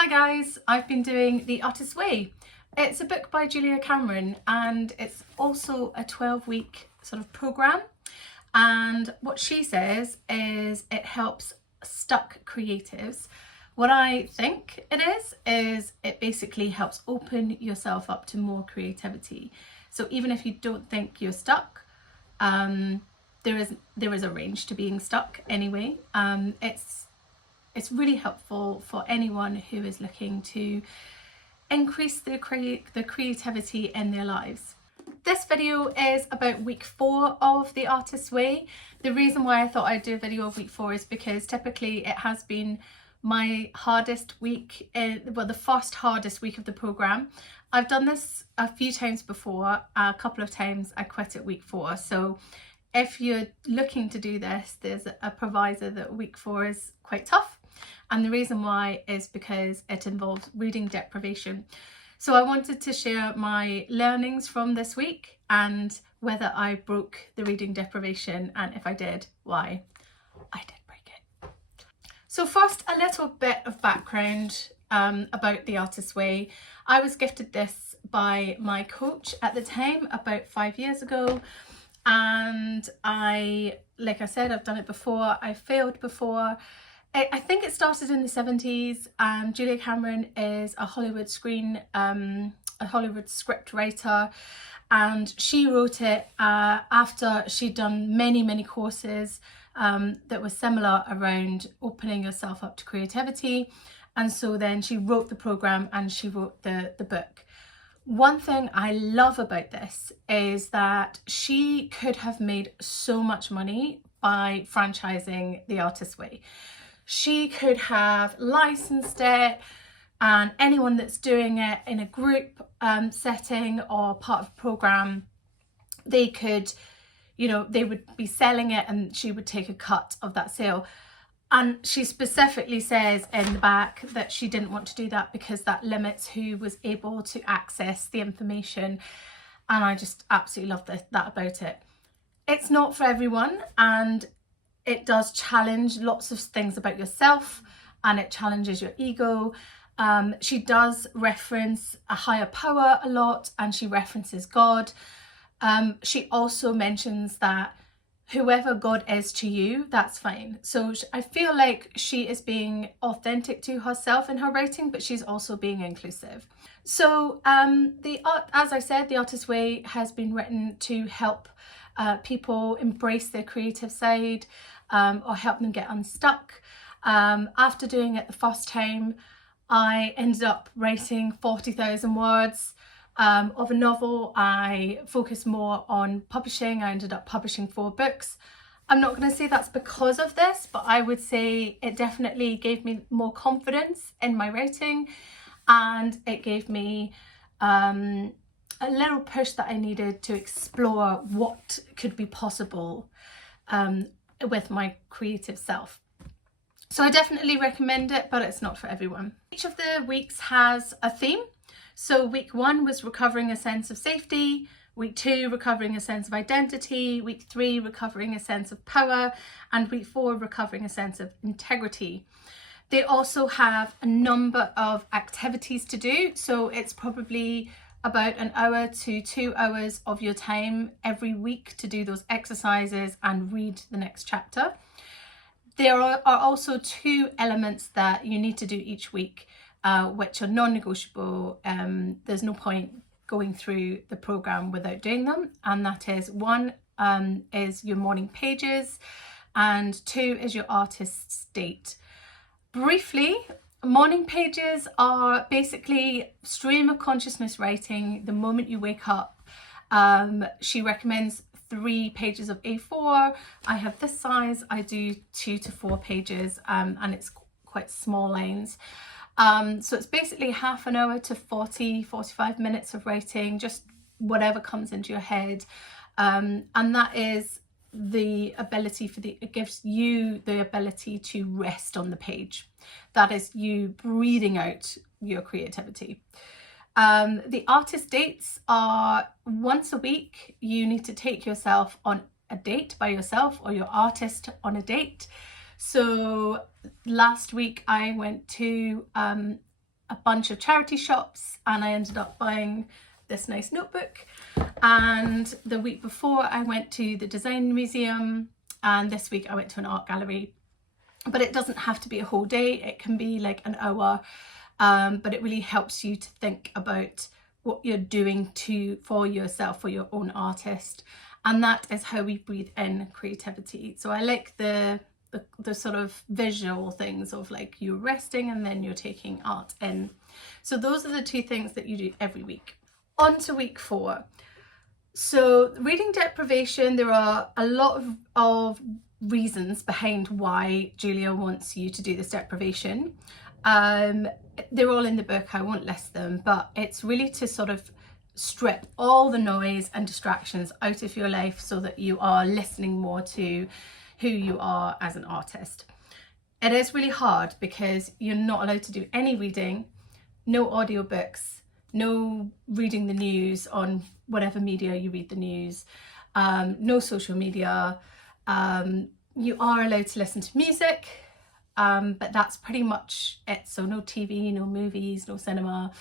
Hi guys, I've been doing The Artist's Way. It's a book by Julia Cameron and it's also a 12-week sort of programme, and what she says is it helps stuck creatives. What I think it is it basically helps open yourself up to more creativity. So even if you don't think you're stuck, there is a range to being stuck anyway. It's really helpful for anyone who is looking to increase the creativity in their lives. This video is about week 4 of The Artist's Way. The reason why I thought I'd do a video of week 4 is because typically it has been my hardest week, the first hardest week of the programme. I've done this a few times before, a couple of times I quit at week 4. So if you're looking to do this, there's a proviso that week 4 is quite tough. And the reason why is because it involves reading deprivation. So I wanted to share my learnings from this week and whether I broke the reading deprivation, and if I did, why. I did break it. So first, a little bit of background about The Artist's Way. I was gifted this by my coach at the time about 5 years ago. And like I said, I've done it before. I failed before. I think it started in the 70s, and Julia Cameron is a Hollywood script writer, and she wrote it after she'd done many courses that were similar around opening yourself up to creativity. And so then she wrote the program and she wrote the book. One thing I love about this is that she could have made so much money by franchising The Artist's Way. She could have licensed it, and anyone that's doing it in a group setting or part of a program, they could, they would be selling it and she would take a cut of that sale. And she specifically says in the back that she didn't want to do that because that limits who was able to access the information. And I just absolutely love that about it. It's not for everyone, and it does challenge lots of things about yourself, and it challenges your ego. She does reference a higher power a lot, and she references God. She also mentions that whoever God is to you, that's fine. So I feel like she is being authentic to herself in her writing, but she's also being inclusive. So as I said, The Artist's Way has been written to help people embrace their creative side, or help them get unstuck. After doing it the first time, I ended up writing 40,000 words of a novel. I focused more on publishing. I ended up publishing 4 books. I'm not going to say that's because of this, but I would say it definitely gave me more confidence in my writing, and it gave me a little push that I needed to explore what could be possible with my creative self. So I definitely recommend it, but it's not for everyone. Each of the weeks has a theme. So week 1 was recovering a sense of safety, week 2 recovering a sense of identity, week 3 recovering a sense of power, and week 4 recovering a sense of integrity. They also have a number of activities to do, so it's probably about an hour to 2 hours of your time every week to do those exercises and read the next chapter. There are also 2 elements that you need to do each week, which are non-negotiable. There's no point going through the program without doing them, and that is 1 is your morning pages, and 2 is your artist's date. Briefly, morning pages are basically stream of consciousness writing the moment you wake up. She recommends 3 pages of A4. I have this size. I do 2 to 4 pages, and it's quite small lines. So it's basically half an hour to 45 minutes of writing, just whatever comes into your head. And that is the ability it gives you the ability to rest on the page. That is you breathing out your creativity. The artist dates are once a week. You need to take yourself on a date by yourself, or your artist on a date. So last week I went to a bunch of charity shops, and I ended up buying this nice notebook. And the week before I went to the design museum, and this week I went to an art gallery. But it doesn't have to be a whole day, it can be like an hour, but it really helps you to think about what you're doing for yourself, for your own artist. And that is how we breathe in creativity. So I like the sort of visual things of like you're resting and then you're taking art in. So those are the two things that you do every week. On to week 4. So reading deprivation, there are a lot of reasons behind why Julia wants you to do this deprivation. They're all in the book, I won't list them, but it's really to sort of strip all the noise and distractions out of your life so that you are listening more to who you are as an artist. It is really hard because you're not allowed to do any reading, no audiobooks, no reading the news on whatever media you read the news, no social media. You are allowed to listen to music, but that's pretty much it. So no TV, no movies, no cinema.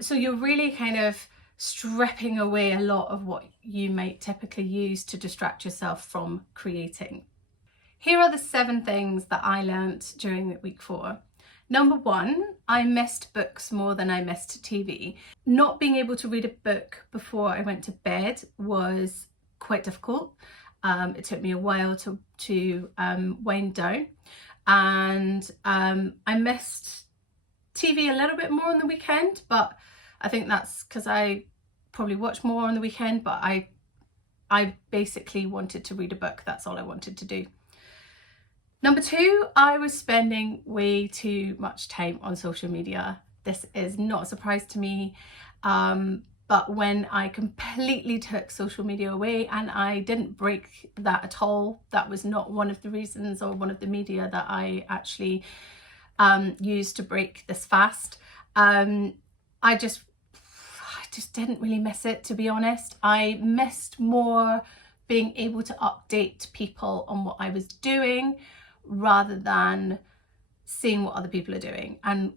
So you're really kind of stripping away a lot of what you might typically use to distract yourself from creating. Here are the 7 things that I learnt during week 4. Number 1, I missed books more than I missed TV. Not being able to read a book before I went to bed was quite difficult. It took me a while to wind down, and I missed TV a little bit more on the weekend, but I think that's because I probably watch more on the weekend, but I basically wanted to read a book. That's all I wanted to do. Number 2, I was spending way too much time on social media. This is not a surprise to me, but when I completely took social media away, and I didn't break that at all, that was not one of the reasons or one of the media that I actually used to break this fast. I just didn't really miss it, to be honest. I missed more being able to update people on what I was doing rather than seeing what other people are doing. And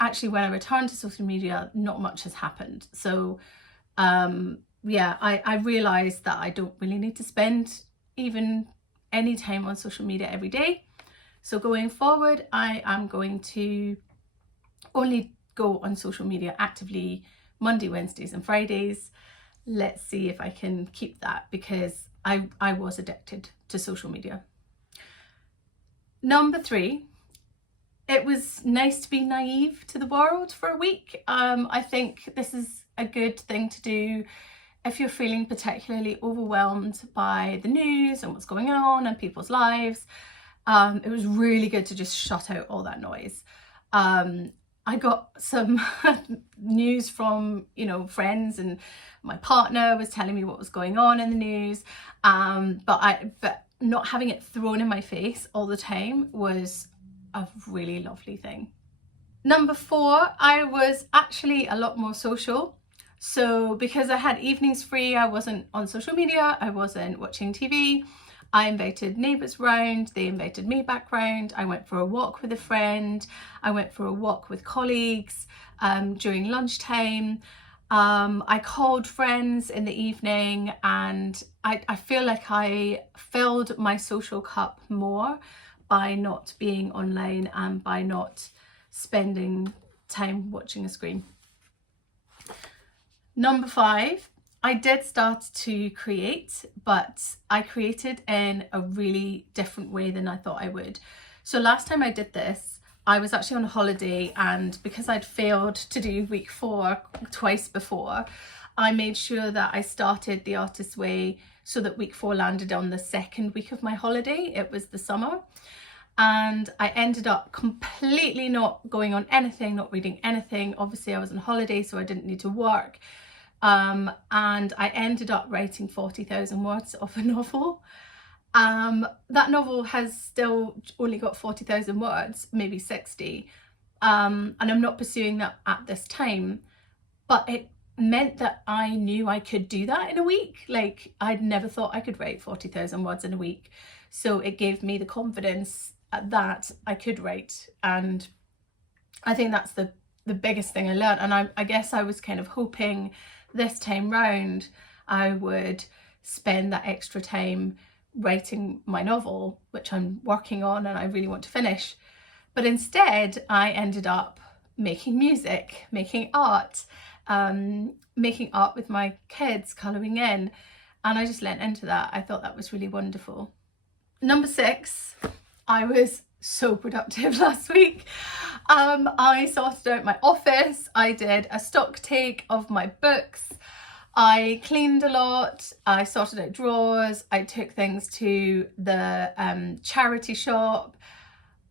actually when I returned to social media, not much has happened. So yeah, I realized that I don't really need to spend even any time on social media every day. So going forward, I am going to only go on social media actively Monday, Wednesdays and Fridays. Let's see if I can keep that, because I was addicted to social media. Number 3, it was nice to be naive to the world for a week. I think this is a good thing to do if you're feeling particularly overwhelmed by the news and what's going on in people's lives. It was really good to just shut out all that noise. I got some news from, friends, and my partner was telling me what was going on in the news. But not having it thrown in my face all the time was a really lovely thing. Number 4, I was actually a lot more social. So because I had evenings free, I wasn't on social media, I wasn't watching TV. I invited neighbours round, they invited me back round. I went for a walk with a friend, I went for a walk with colleagues during lunchtime. I called friends in the evening, and I feel like I filled my social cup more by not being online and by not spending time watching a screen. Number 5, I did start to create, but I created in a really different way than I thought I would. So last time I did this, I was actually on a holiday, and because I'd failed to do week 4 twice before, I made sure that I started the Artist's Way so that week 4 landed on the 2nd week of my holiday. It was the summer. And I ended up completely not going on anything, not reading anything. Obviously I was on holiday, so I didn't need to work. And I ended up writing 40,000 words of a novel. That novel has still only got 40,000 words, maybe 60. And I'm not pursuing that at this time, but it meant that I knew I could do that in a week. Like, I'd never thought I could write 40,000 words in a week. So it gave me the confidence that I could write. And I think that's the the biggest thing I learned. And I guess I was kind of hoping this time round I would spend that extra time writing my novel, which I'm working on and I really want to finish. But instead I ended up making music, making art with my kids, colouring in, and I just lent into that. I thought that was really wonderful. Number 6, I was so productive last week. I sorted out my office, I did a stock take of my books, I cleaned a lot, I sorted out drawers, I took things to the charity shop.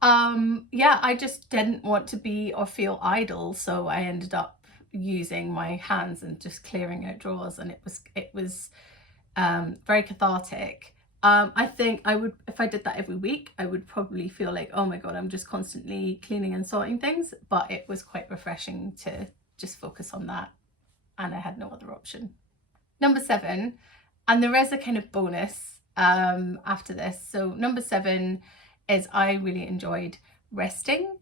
Yeah, I just didn't want to be or feel idle, so I ended up using my hands and just clearing out drawers, and it was very cathartic. I think I would, if I did that every week, I would probably feel like, oh my god, I'm just constantly cleaning and sorting things, but it was quite refreshing to just focus on that, and I had no other option. Number 7, and there is a kind of bonus after this. So number 7 is I really enjoyed resting,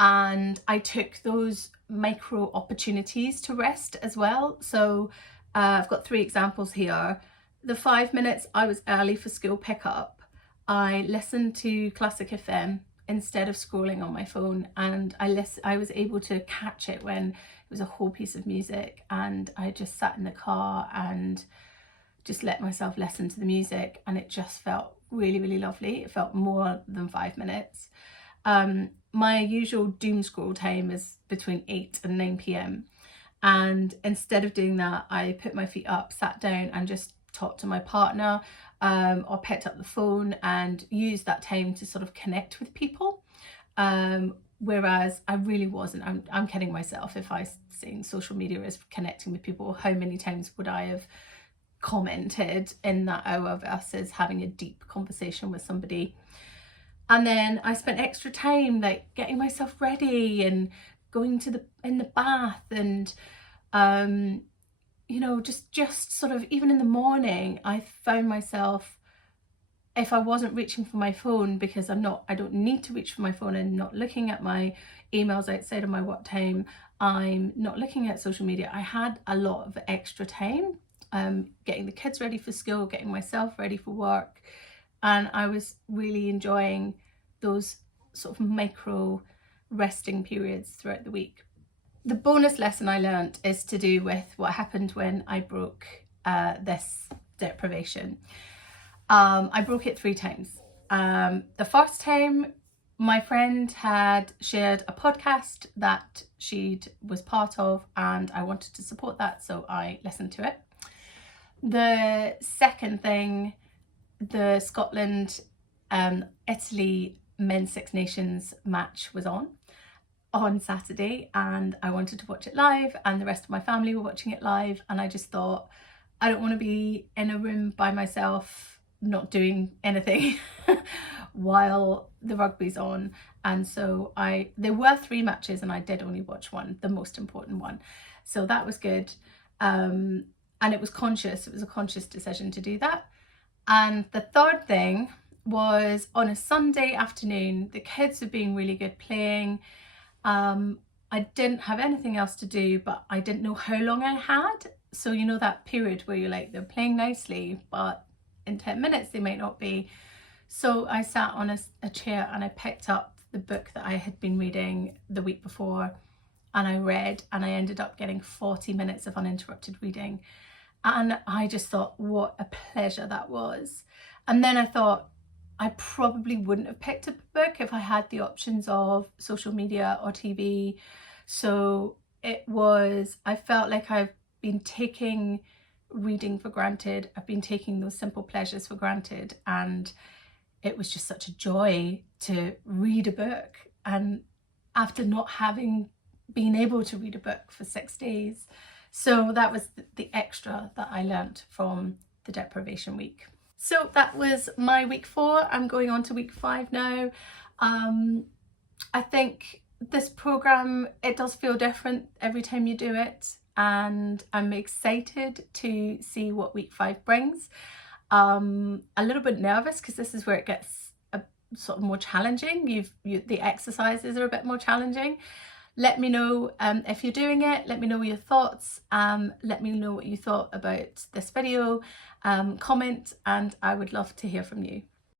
and I took those micro opportunities to rest as well. So I've got 3 examples here. The 5 minutes I was early for school pickup, I listened to Classic FM instead of scrolling on my phone, and I was able to catch it when it was a whole piece of music, and I just sat in the car and just let myself listen to the music, and it just felt really, really lovely. It felt more than 5 minutes. My usual doom scroll time is between 8 and 9 p.m. and instead of doing that, I put my feet up, sat down and just talked to my partner, or picked up the phone and used that time to sort of connect with people. Whereas I really wasn't. I'm kidding myself if I say social media is connecting with people. How many times would I have commented in that hour versus having a deep conversation with somebody? And then I spent extra time like getting myself ready and going to in the bath, and you know, just sort of, even in the morning, I found myself, if I wasn't reaching for my phone, because I don't need to reach for my phone, and not looking at my emails outside of my work time, I'm not looking at social media. I had a lot of extra time getting the kids ready for school, getting myself ready for work, and I was really enjoying those sort of micro resting periods throughout the week. The bonus lesson I learned is to do with what happened when I broke this deprivation. I broke it 3 times. The first time, my friend had shared a podcast that she was part of, and I wanted to support that, so I listened to it. The second thing, the Scotland Italy Men's Six Nations match was on Saturday, and I wanted to watch it live, and the rest of my family were watching it live, and I just thought, I don't want to be in a room by myself not doing anything while the rugby's on. And so there were 3 matches and I did only watch one, the most important one, so that was good. And it was a conscious decision to do that. And the third thing was, on a Sunday afternoon, the kids were being really good playing. I didn't have anything else to do, but I didn't know how long I had. So you know that period where you're like, they're playing nicely, but in 10 minutes they might not be. So I sat on a chair and I picked up the book that I had been reading the week before, and I read, and I ended up getting 40 minutes of uninterrupted reading. And I just thought, what a pleasure that was. And then I thought, I probably wouldn't have picked up a book if I had the options of social media or TV. So I felt like I've been taking reading for granted. I've been taking those simple pleasures for granted. And it was just such a joy to read a book. And after not having been able to read a book for 6 days. So that was the extra that I learnt from the deprivation week. So that was my week 4. I'm going on to week 5 now. I think this programme, it does feel different every time you do it, and I'm excited to see what week 5 brings. A little bit nervous because this is where it gets sort of more challenging. The exercises are a bit more challenging. Let me know if you're doing it. Let me know your thoughts. Let me know what you thought about this video. Comment, and I would love to hear from you.